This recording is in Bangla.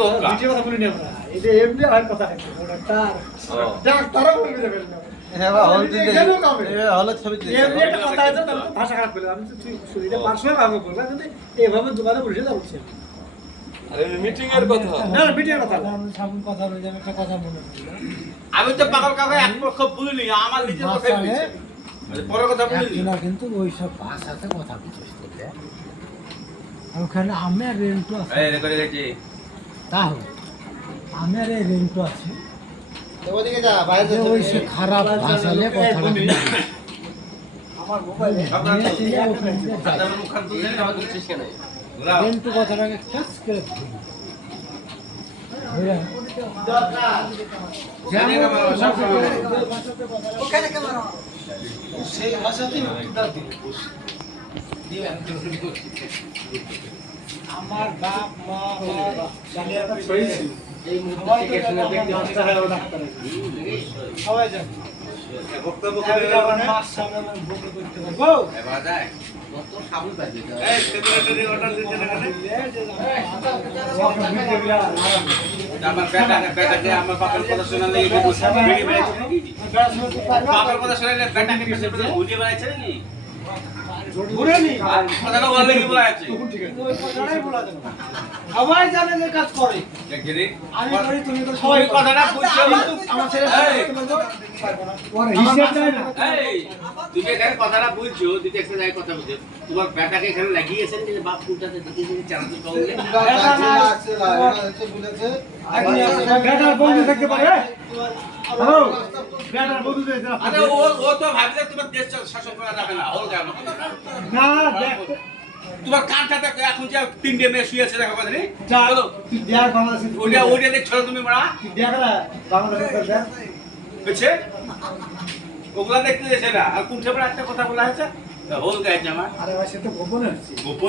আমি তো কিন্তু এইভাবে দোকানে বসে যাব মিটিং এর কথা। না না ভিডিওর কথা সামনে কথা বলে যাবে একটা কথা মনে আমি তো পাগল কাকা এক পক্ষ বলিনি আমার নিজের কথাই মাঝখানে পরের কথা বলিনি। একজনা কিন্তু ওই সব ভাষাতে কথা বলছিস ওখানে আমি রেন্টু আছে। এই রেকর্ডে গেছি তাহলে আমি আর এই রেন্টু আছে ওই সে খারাপ ভাষালে। আমার আমার। রেন্টু কথাটাকে ক্যাচ করে আমার সময়। সেই ভাষাতেই আমার বাপ মা সবাই শুনে হয় জানে বক্তব্য করে সামনে আমার করতে পারব। এবার যায়। এই, সেক্রেটারি অর্ডার দিতে না? কেন? আমার বেটা- বেটাকে আমার বাপের কথা শোনালে এই বুঝে বেড়াচ্ছে নাকি? বাপের কথা শোনালে বেটাকে বেড়াচ্ছে নাকি? সবাই জানে যে কাজ করে। আমি করি তুমি সবাই কথাটা বুঝছ? আমার ছেলে তুমি এখানে কথাটা একটা জায়গায় কথা তোমার বেটাকে এখানে লাগিয়েছেন যে বাপ দেখে চালাতে পারবে বেটার বন্ধু থাকতে পারে? হ্যালো? আরে ও ও তো ভাবছে তোমার দেশ শাসন করা যাবে না হল কেন না দেখ তোমার কানটাতে এখন যে তিনটে মেয়ে শুয়েছে দেখো কথা নেই তুই ওইটা ওইটা দেখছ তুমি মারা হচ্ছে ওগুলা দেখতে যাচ্ছে না। আর কোন একটা কথা বলা হয়েছে? হল গাইছে আমার আরে সে তো গোপনে গোপন